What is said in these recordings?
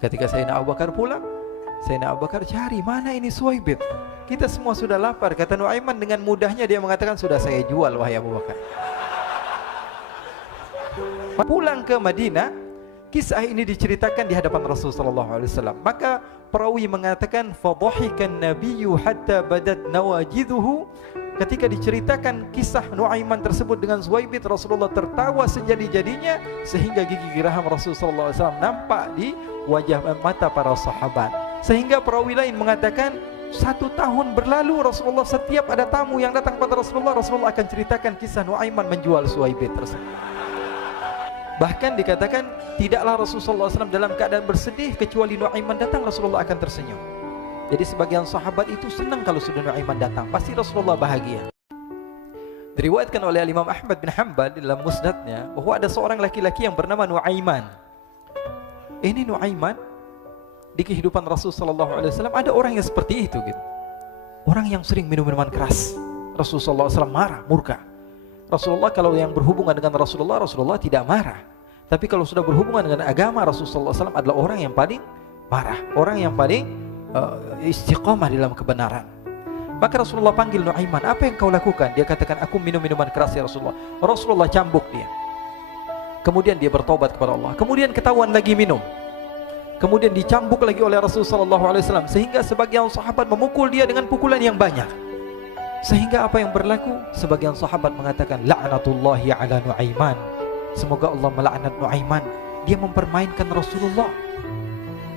Ketika Sayyidina Abu Bakar pulang, Sayyidina Abu Bakar cari, mana ini Suwaibit? Kita semua sudah lapar. Kata Nuaiman dengan mudahnya dia mengatakan, sudah saya jual wahai Abu Bakar. Pulang ke Madinah, kisah ini diceritakan di hadapan Rasulullah SAW. Maka perawi mengatakan, fadhahikan nabiyyu hatta badat nawajiduhu. Ketika diceritakan kisah Nuaiman tersebut dengan Suwaibit, Rasulullah tertawa sejadi-jadinya sehingga gigi geraham Rasulullah SAW nampak di wajah mata para sahabat. Sehingga perawi lain mengatakan, 1 tahun berlalu Rasulullah setiap ada tamu yang datang pada Rasulullah, Rasulullah akan ceritakan kisah Nuaiman menjual Suwaibit tersebut. Bahkan dikatakan tidaklah Rasulullah SAW dalam keadaan bersedih kecuali Nuaiman datang, Rasulullah akan tersenyum. Jadi sebagian sahabat itu senang kalau sudah Nuaiman datang, pasti Rasulullah bahagia. Diriwayatkan oleh Imam Ahmad bin Hanbal dalam musnadnya bahwa ada seorang laki-laki yang bernama Nuaiman. Ini Nuaiman di kehidupan Rasulullah SAW ada orang yang seperti itu gitu. Orang yang sering minum minuman keras. Rasulullah SAW marah, murka. Rasulullah kalau yang berhubungan dengan Rasulullah tidak marah. Tapi kalau sudah berhubungan dengan agama, Rasulullah SAW adalah orang yang paling marah, orang yang paling istiqamah dalam kebenaran. Maka Rasulullah panggil Nuaiman, apa yang kau lakukan? Dia katakan, aku minum minuman keras ya Rasulullah. Rasulullah cambuk dia. Kemudian dia bertobat kepada Allah. Kemudian ketahuan lagi minum. Kemudian dicambuk lagi oleh Rasulullah SAW, sehingga sebagian sahabat memukul dia dengan pukulan yang banyak. Sehingga apa yang berlaku? Sebagian sahabat mengatakan, la'natullahi ala Nuaiman. Semoga Allah melaknat Nuaiman. Dia mempermainkan Rasulullah.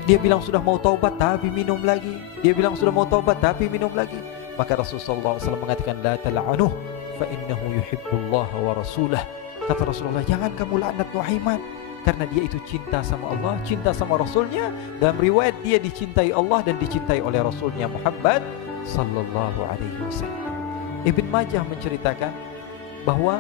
Dia bilang sudah mau taubat tapi minum lagi. Dia bilang sudah mau taubat tapi minum lagi. Maka Rasulullah SAW mengatakan, la tal'anuh fa innahu yuhibbullah wa rasulah. Kata Rasulullah, jangan kamu laknat Nuaiman, karena dia itu cinta sama Allah, cinta sama Rasulnya. Dalam riwayat dia dicintai Allah dan dicintai oleh Rasulnya Muhammad sallallahu alaihi wasallam. Ibn Majah menceritakan bahwa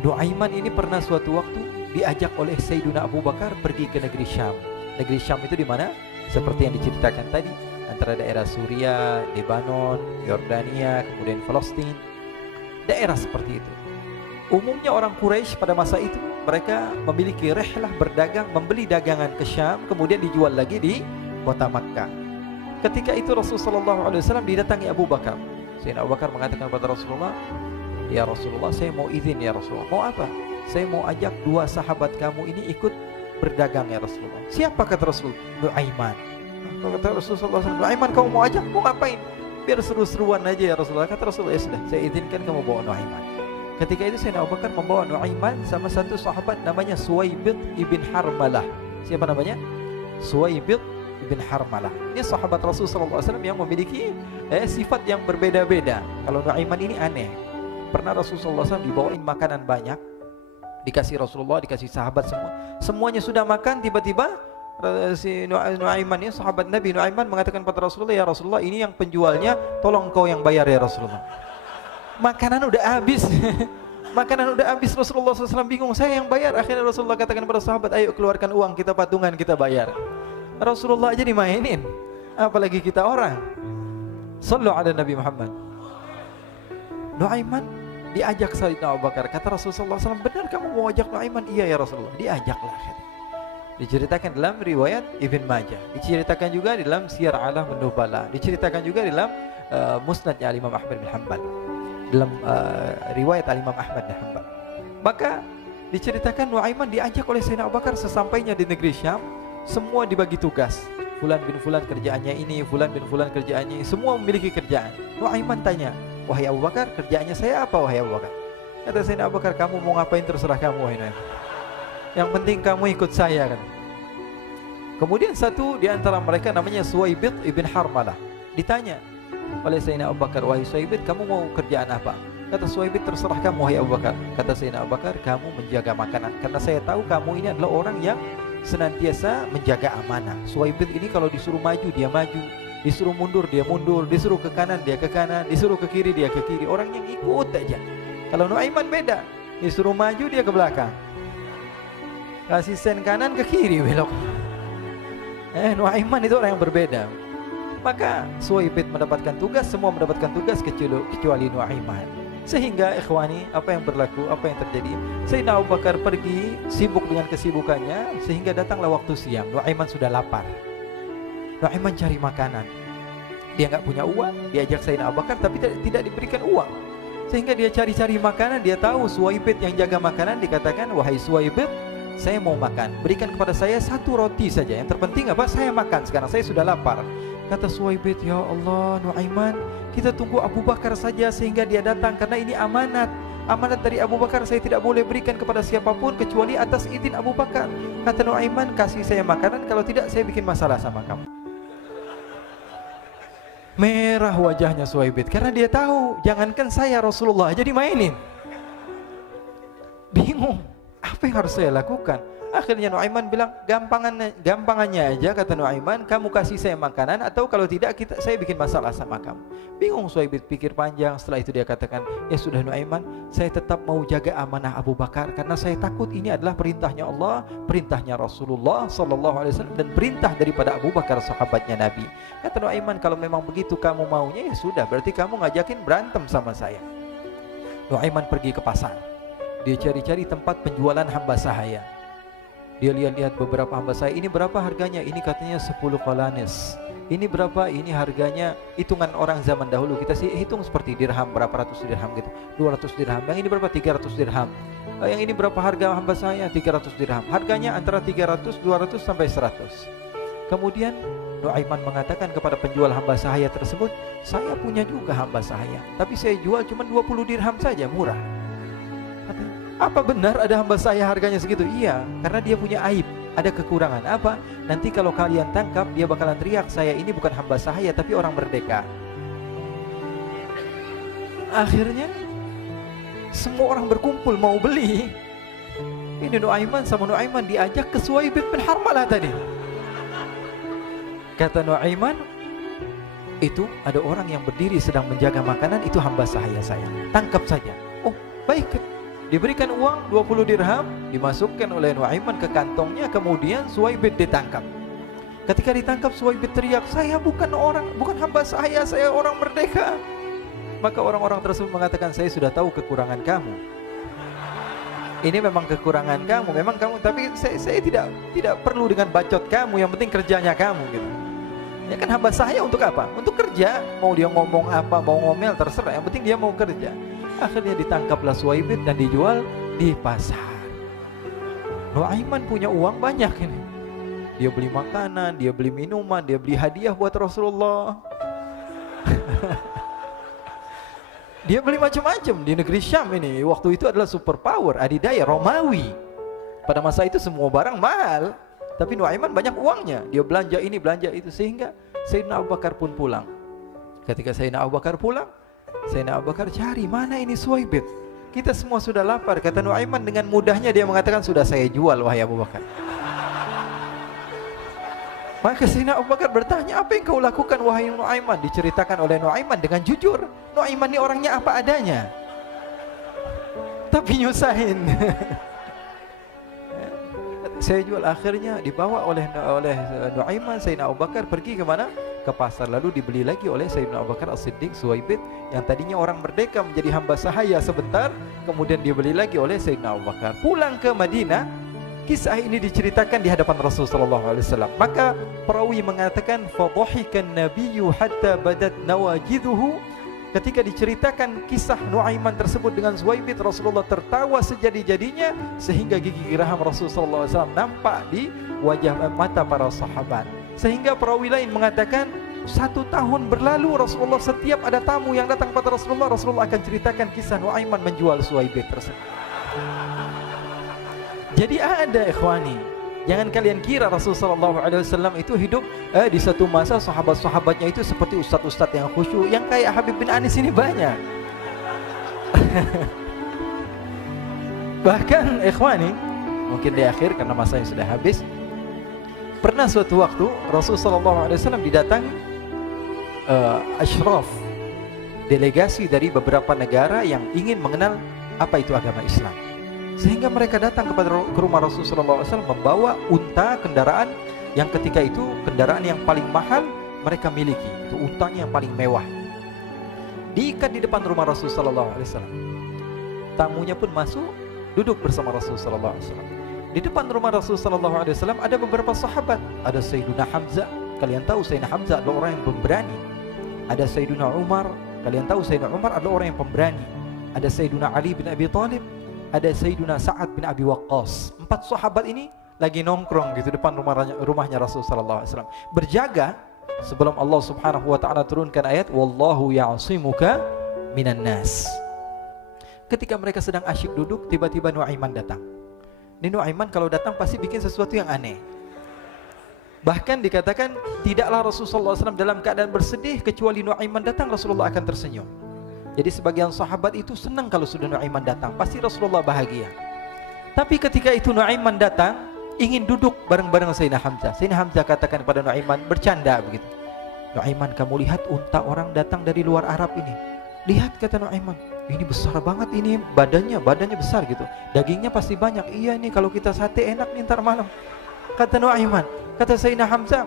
Nuaiman ini pernah suatu waktu diajak oleh Sayyidina Abu Bakar pergi ke negeri Syam. Negeri Syam itu di mana? Seperti yang diceritakan tadi, antara daerah Suriah, Lebanon, Yordania, kemudian Palestina. Daerah seperti itu. Umumnya orang Quraisy pada masa itu mereka memiliki rihlah berdagang, membeli dagangan ke Syam, kemudian dijual lagi di kota Makkah. Ketika itu Rasulullah SAW didatangi Abu Bakar. Sayyidina Abu Bakar mengatakan kepada Rasulullah, ya Rasulullah, saya mau izin ya Rasulullah. Mau apa? Saya mau ajak 2 sahabat kamu ini ikut berdagang ya Rasulullah. Siapa? Kata Rasul, Nuaiman. Kata Rasulullah SAW, Nuaiman kamu mau ajak? Mau ngapain? Biar seru-seruan aja ya Rasulullah. Kata Rasulullah, ya sudah, saya izinkan kamu bawa Nuaiman. Ketika itu Sayyidina Abu Bakar membawa Nuaiman sama satu sahabat namanya Suwaibit ibn Harmalah. Siapa namanya? Suwaibit ibn Harmalah. Ini sahabat Rasulullah SAW yang memiliki sifat yang berbeda-beda. Kalau Nuaiman ini aneh. Pernah Rasulullah SAW dibawain makanan banyak, dikasih Rasulullah, dikasih sahabat semua. Semuanya sudah makan, tiba-tiba si Nuaiman ini, sahabat Nabi Nuaiman mengatakan kepada Rasulullah, ya Rasulullah, ini yang penjualnya, tolong kau yang bayar ya Rasulullah. Makanan udah habis. Makanan udah habis. Rasulullah SAW bingung, saya yang bayar. Akhirnya Rasulullah katakan kepada sahabat, ayo keluarkan uang, kita patungan, kita bayar. Rasulullah aja dimainin, apalagi kita orang. Sallu ala Nabi Muhammad. Nuaiman diajak Sayyidina Abu Bakar. Kata Rasulullah SAW, benar kamu mau ajak Nuaiman? Iya ya Rasulullah. Diajaklah. Diceritakan dalam riwayat Ibn Majah, diceritakan juga dalam Siyar A'lam An-Nubala, diceritakan juga dalam Musnadnya Imam Ahmad bin Hanbal, dalam riwayat Imam Ahmad bin Hanbal. Maka diceritakan Nuaiman diajak oleh Sayyidina Abu Bakar. Sesampainya di negeri Syam, semua dibagi tugas. Fulan bin Fulan kerjaannya ini, Fulan bin Fulan kerjaannya ini, semua memiliki kerjaan. Nuaiman tanya, wahai Abu Bakar, kerjaannya saya apa wahai Abu Bakar? Kata Sayyidina Abu Bakar, kamu mau ngapain terserah kamu wahai Nuaiman. Yang penting kamu ikut saya kan. Kemudian satu di antara mereka namanya Suwaibit ibn Harmalah. Ditanya oleh Sayyidina Abu Bakar, wahai Suwaibit, kamu mau kerjaan apa? Kata Suwaibit, terserah kamu wahai Abu Bakar. Kata Sayyidina Abu Bakar, kamu menjaga makanan, karena saya tahu kamu ini adalah orang yang senantiasa menjaga amanah. Suwaibit ini kalau disuruh maju dia maju, disuruh mundur dia mundur, disuruh ke kanan dia ke kanan, disuruh ke kiri dia ke kiri. Orang yang ikut aja. Kalau Nuaiman beda, disuruh maju dia ke belakang, kasih sen kanan ke kiri belok. Nuaiman itu orang yang berbeda. Maka Suwaibit mendapatkan tugas, semua mendapatkan tugas kecuali Nuaiman. Sehingga ikhwani, apa yang berlaku, apa yang terjadi? Sayyidina Abu Bakar pergi sibuk dengan kesibukannya, sehingga datanglah waktu siang. Nuaiman sudah lapar. Nuaiman cari makanan. Dia nggak punya uang, diajak Sayyidina Abu Bakar tapi tidak diberikan uang. Sehingga dia cari-cari makanan, dia tahu Suwaibid yang jaga makanan, dikatakan, "Wahai Suwaibid, saya mau makan, berikan kepada saya satu roti saja. Yang terpenting apa? Saya makan sekarang, saya sudah lapar." Kata Suwaibid, "Ya Allah, Nuaiman, kita tunggu Abu Bakar saja sehingga dia datang, karena ini amanat. Amanat dari Abu Bakar, saya tidak boleh berikan kepada siapapun kecuali atas izin Abu Bakar." Kata Nuaiman, "Kasih saya makanan, kalau tidak saya bikin masalah sama kamu." Merah wajahnya Suwaibid karena dia tahu, jangankan saya, Rasulullah aja dimainin. Bingung, apa yang harus saya lakukan? Akhirnya Nuaiman bilang, gampangannya aja, kata Nuaiman, kamu kasih saya makanan, atau kalau tidak saya bikin masalah sama kamu. Bingung Suwaibid, pikir panjang. Setelah itu dia katakan, ya sudah Nuaiman, saya tetap mau jaga amanah Abu Bakar, karena saya takut ini adalah perintahnya Allah, perintahnya Rasulullah SAW, dan perintah daripada Abu Bakar, sahabatnya Nabi. Kata Nuaiman, kalau memang begitu kamu maunya, ya sudah, berarti kamu ngajakin berantem sama saya. Nuaiman pergi ke pasar. Dia cari-cari tempat penjualan hamba sahaya. Dia lihat-lihat beberapa hamba sahaya. Ini berapa harganya? Ini katanya 10 qalanis. Ini berapa? Ini harganya hitungan orang zaman dahulu. Kita sih hitung seperti dirham, berapa ratus dirham gitu. 200 dirham. Yang ini berapa? 300 dirham. Yang ini berapa harga hamba sahaya? 300 dirham. Harganya antara 300, 200 sampai 100. Kemudian Nuaiman mengatakan kepada penjual hamba sahaya tersebut, saya punya juga hamba sahaya, tapi saya jual cuma 20 dirham saja, murah. Apa benar ada hamba saya harganya segitu? Iya, karena dia punya aib, ada kekurangan. Apa? Nanti kalau kalian tangkap, dia bakalan teriak, saya ini bukan hamba sahaya tapi orang merdeka. Akhirnya semua orang berkumpul mau beli. Ini Nuaiman sama Nuaiman diajak ke Suwaibid bin Harmalah tadi. Kata Nuaiman, itu ada orang yang berdiri sedang menjaga makanan, itu hamba sahaya saya, tangkap saja. Oh baik. Diberikan uang 20 dirham, dimasukkan oleh Nuaiman ke kantongnya, kemudian Suwaibid ditangkap. Ketika ditangkap, Suwaibid teriak, saya bukan hamba saya orang merdeka. Maka orang-orang tersebut mengatakan, saya sudah tahu kekurangan kamu. Ini memang kekurangan kamu, memang kamu, tapi saya tidak perlu dengan bacot kamu, yang penting kerjanya kamu gitu. Ya kan hamba saya untuk apa? Untuk kerja, mau dia ngomong apa, mau ngomel terserah, yang penting dia mau kerja. Akhirnya ditangkaplah Suwaibid dan dijual di pasar. Nuaiman punya uang banyak ini. Dia beli makanan, dia beli minuman, dia beli hadiah buat Rasulullah. Dia beli macam-macam di negeri Syam ini. Waktu itu adalah superpower, adidaya Romawi. Pada masa itu semua barang mahal, tapi Nuaiman banyak uangnya. Dia belanja ini, belanja itu, sehingga Sayyidina Abu Bakar pun pulang. Ketika Sayyidina Abu Bakar pulang, Sayyidina Abu Bakar cari, mana ini Suwaibid? Kita semua sudah lapar. Kata Nuaiman dengan mudahnya dia mengatakan, sudah saya jual wahai Abu Bakar. Maka Sayyidina Abu Bakar bertanya, apa yang kau lakukan wahai Nuaiman? Diceritakan oleh Nuaiman dengan jujur. Nuaiman ini orangnya apa adanya, tapi nyusahin. Saya jual. Akhirnya dibawa oleh Nuaiman, Sayyidina Abu Bakar pergi ke mana? Ke pasar, lalu dibeli lagi oleh Sayyidina Abu Bakar As-Siddiq Suwaibid yang tadinya orang merdeka menjadi hamba sahaya sebentar, kemudian dibeli lagi oleh Sayyidina Abu Bakar. Pulang ke Madinah, kisah ini diceritakan di hadapan Rasulullah SAW. Maka perawi mengatakan, fadhahikan nabiyyu hatta badat nawajiduhu. Ketika diceritakan kisah Nuaiman tersebut dengan Suwaibid, Rasulullah tertawa sejadi-jadinya sehingga gigi geraham Rasulullah SAW nampak di wajah mata para sahabat. Sehingga perawi lain mengatakan 1 tahun berlalu Rasulullah, setiap ada tamu yang datang pada Rasulullah, Rasulullah akan ceritakan kisah Nuaiman menjual Suwaibid tersebut. Jadi ada ikhwani, jangan kalian kira Rasulullah SAW itu hidup di satu masa sahabat-sahabatnya itu seperti ustadz-ustadz yang khusyuk, yang kayak Habib bin Anis ini banyak. Bahkan ikhwani, mungkin di akhir karena masanya sudah habis, pernah suatu waktu Rasulullah SAW didatangi asyraf, delegasi dari beberapa negara yang ingin mengenal apa itu agama Islam. Sehingga mereka datang ke rumah Rasulullah SAW membawa unta, kendaraan yang ketika itu kendaraan yang paling mahal mereka miliki, itu untanya yang paling mewah. diikat di depan rumah Rasul sallallahu alaihi wasallam. Tamunya pun masuk, duduk bersama Rasul sallallahu alaihi wasallam. Di depan rumah Rasul sallallahu alaihi wasallam ada beberapa sahabat. Ada Sayyiduna Hamzah. Kalian tahu Sayyidina Hamzah adalah orang yang pemberani. Ada Sayyiduna Umar. Kalian tahu Sayyidina Umar adalah orang yang pemberani. Ada Sayyiduna Ali bin Abi Thalib. Ada Sayyiduna Sa'ad bin Abi Waqqas. 4 sahabat ini lagi nongkrong gitu depan rumahnya Rasul sallallahu alaihi wasallam. Berjaga sebelum Allah Subhanahu wa taala turunkan ayat wallahu ya'simuka minan nas. Ketika mereka sedang asyik duduk, tiba-tiba Nuaiman datang. Ini Nuaiman kalau datang pasti bikin sesuatu yang aneh. Bahkan dikatakan tidaklah Rasulullah SAW dalam keadaan bersedih kecuali Nuaiman datang Rasulullah akan tersenyum. Jadi sebagian sahabat itu senang kalau sudah Nuaiman datang, pasti Rasulullah bahagia. Tapi ketika itu Nuaiman datang, ingin duduk bareng-bareng Sayyidina Hamzah. Sayyidina Hamzah katakan kepada Nuaiman, bercanda begitu. Nuaiman, kamu lihat unta orang datang dari luar Arab ini. Lihat, kata Nuaiman, ini besar banget ini badannya besar gitu. Dagingnya pasti banyak. Iya nih kalau kita sate enak nih ntar malam. Kata Nuaiman. Kata Sayyidina Hamzah,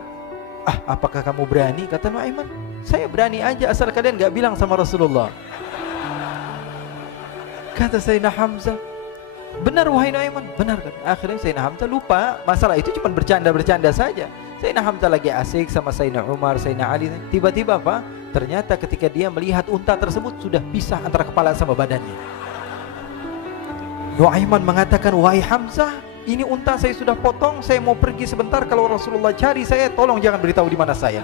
apakah kamu berani? Kata Nuaiman, saya berani aja asal kalian gak bilang sama Rasulullah. Kata Sayyidina Hamzah, benar wahai Nuaiman, benar kan? Akhirnya Sayyidina Hamzah lupa masalah itu cuma bercanda-bercanda saja. Sayyidina Hamzah lagi asik sama Sayyidina Umar, Sayyidina Ali. Tiba-tiba apa? Ternyata ketika dia melihat unta tersebut sudah pisah antara kepala sama badannya. Nuaiman mengatakan, wahai Hamzah, ini unta saya sudah potong, saya mau pergi sebentar. Kalau Rasulullah cari saya, tolong jangan beritahu di mana saya.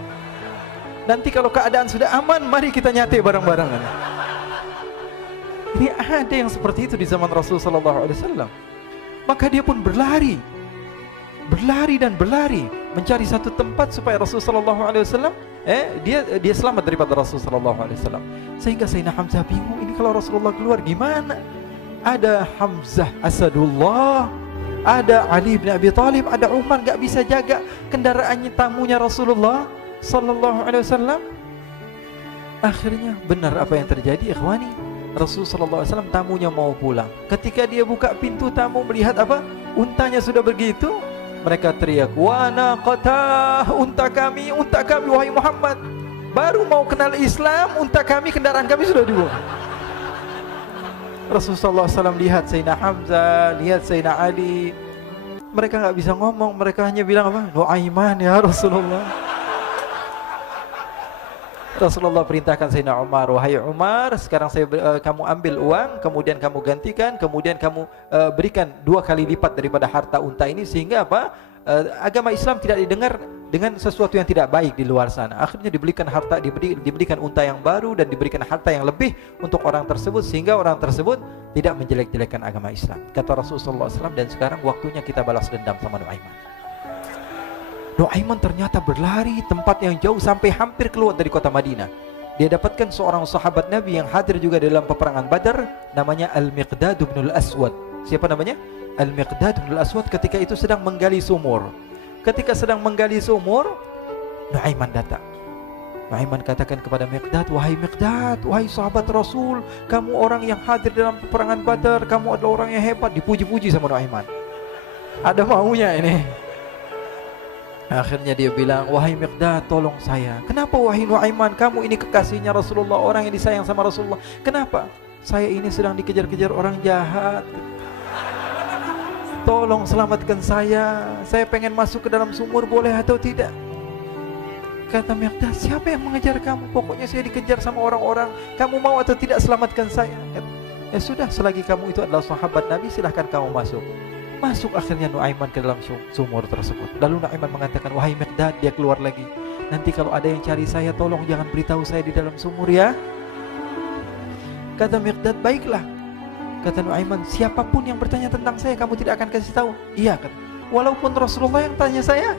Nanti kalau keadaan sudah aman, mari kita nyate bareng-barengan. Ini ada yang seperti itu di zaman Rasulullah SAW. Maka dia pun berlari dan berlari mencari satu tempat supaya Rasulullah SAW dia selamat daripada Rasulullah SAW. Sehingga Sayyidina Hamzah bingung, ini kalau Rasulullah keluar gimana? Ada Hamzah Asadullah, ada Ali bin Abi Thalib, ada Umar, gak bisa jaga kendaraannya tamunya Rasulullah sallallahu alaihi wasallam. Akhirnya benar apa yang terjadi, ikhwani. Rasul sallallahu alaihi wasallam tamunya mau pulang. Ketika dia buka pintu tamu melihat apa? Untanya sudah begitu. Mereka teriak, "Wa naqatah, unta kami wahai Muhammad. Baru mau kenal Islam, unta kami, kendaraan kami sudah dibuang." Rasulullah SAW lihat Sayyidina Hamzah, lihat Sayyidina Ali. Mereka gak bisa ngomong, mereka hanya bilang apa? Nuaiman ya Rasulullah. Rasulullah perintahkan Sayyidina Umar, wahai Umar, sekarang kamu ambil uang, kemudian kamu gantikan, kemudian kamu berikan 2 kali lipat daripada harta unta ini, sehingga apa? Agama Islam tidak didengar dengan sesuatu yang tidak baik di luar sana. Akhirnya diberikan harta, diberikan unta yang baru dan diberikan harta yang lebih untuk orang tersebut, sehingga orang tersebut tidak menjelek-jelekan agama Islam. Kata Rasulullah SAW, dan sekarang waktunya kita balas dendam sama Nuaiman. Nuaiman ternyata berlari tempat yang jauh sampai hampir keluar dari kota Madinah. Dia dapatkan seorang sahabat Nabi yang hadir juga dalam peperangan Badar, namanya Al-Miqdad bin Al-Aswad. Siapa namanya? Al-Miqdad bin Al-Aswad ketika itu sedang menggali sumur. Ketika sedang menggali sumur, Nuaiman datang. Nuaiman katakan kepada Miqdad, wahai Miqdad, wahai sahabat Rasul, kamu orang yang hadir dalam peperangan Badar, kamu adalah orang yang hebat. Dipuji-puji sama Nuaiman. Ada maunya ini. Akhirnya dia bilang, wahai Miqdad, tolong saya. Kenapa wahai Nuaiman, kamu ini kekasihnya Rasulullah, orang yang disayang sama Rasulullah. Kenapa? Saya ini sedang dikejar-kejar orang jahat. Tolong selamatkan saya pengen masuk ke dalam sumur, boleh atau tidak? Kata Miqdad, siapa yang mengejar kamu? Pokoknya saya dikejar sama orang-orang. Kamu mau atau tidak selamatkan saya? Ya sudah, selagi kamu itu adalah sahabat Nabi, silahkan kamu masuk. Masuk akhirnya Nuaiman ke dalam sumur tersebut. Lalu Nuaiman mengatakan, wahai Miqdad, dia keluar lagi. Nanti kalau ada yang cari saya, tolong jangan beritahu saya di dalam sumur ya. Kata Miqdad, baiklah. Kata Nuaiman, siapapun yang bertanya tentang saya, kamu tidak akan kasih tahu? Iya, kata. Walaupun Rasulullah yang tanya saya?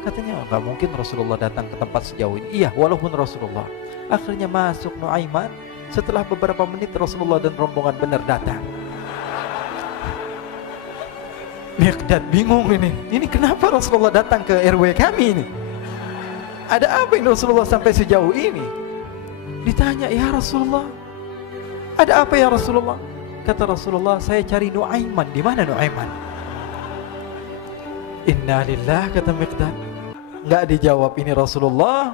Katanya, enggak mungkin Rasulullah datang ke tempat sejauh ini. Iya, walaupun Rasulullah. Akhirnya masuk Nuaiman. Setelah beberapa menit Rasulullah dan rombongan benar datang. Miqdad bingung ini. Ini kenapa Rasulullah datang ke RW kami ini? Ada apa yang Rasulullah sampai sejauh ini? Ditanya, ya Rasulullah, ada apa ya Rasulullah? Kata Rasulullah, saya cari Nuaiman. Di mana Nuaiman? Innalillah, kata Miqdad. Enggak dijawab ini Rasulullah.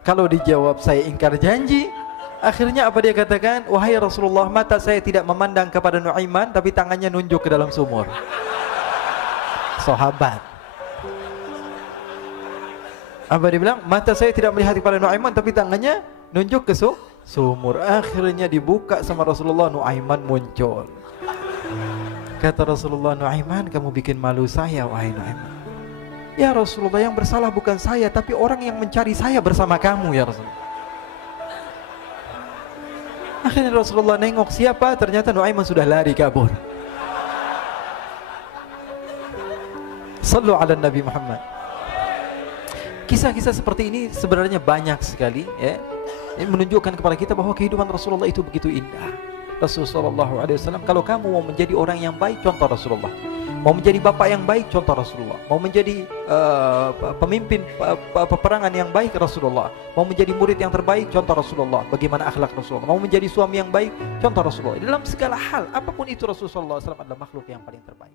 Kalau dijawab saya ingkar janji. Akhirnya apa dia katakan? Wahai Rasulullah, mata saya tidak memandang kepada Nuaiman, tapi tangannya nunjuk ke dalam sumur. Sahabat. Apa dia bilang? Mata saya tidak melihat kepada Nuaiman, tapi tangannya nunjuk ke sumur. Akhirnya dibuka sama Rasulullah, Nuaiman muncul. Kata Rasulullah, Nuaiman, kamu bikin malu saya, wahai Nuaiman. Ya Rasulullah, yang bersalah bukan saya, tapi orang yang mencari saya bersama kamu, ya Rasulullah. Akhirnya Rasulullah nengok siapa, ternyata Nuaiman sudah lari kabur. Sallu ala Nabi Muhammad. Kisah-kisah seperti ini sebenarnya banyak sekali, ya. Ini menunjukkan kepada kita bahwa kehidupan Rasulullah itu begitu indah. Rasulullah SAW, kalau kamu mau menjadi orang yang baik, contoh Rasulullah. Mau menjadi bapak yang baik, contoh Rasulullah. Mau menjadi pemimpin peperangan yang baik, Rasulullah. Mau menjadi murid yang terbaik, contoh Rasulullah. Bagaimana akhlak Rasulullah. Mau menjadi suami yang baik, contoh Rasulullah. Dalam segala hal, apapun itu Rasulullah SAW adalah makhluk yang paling terbaik.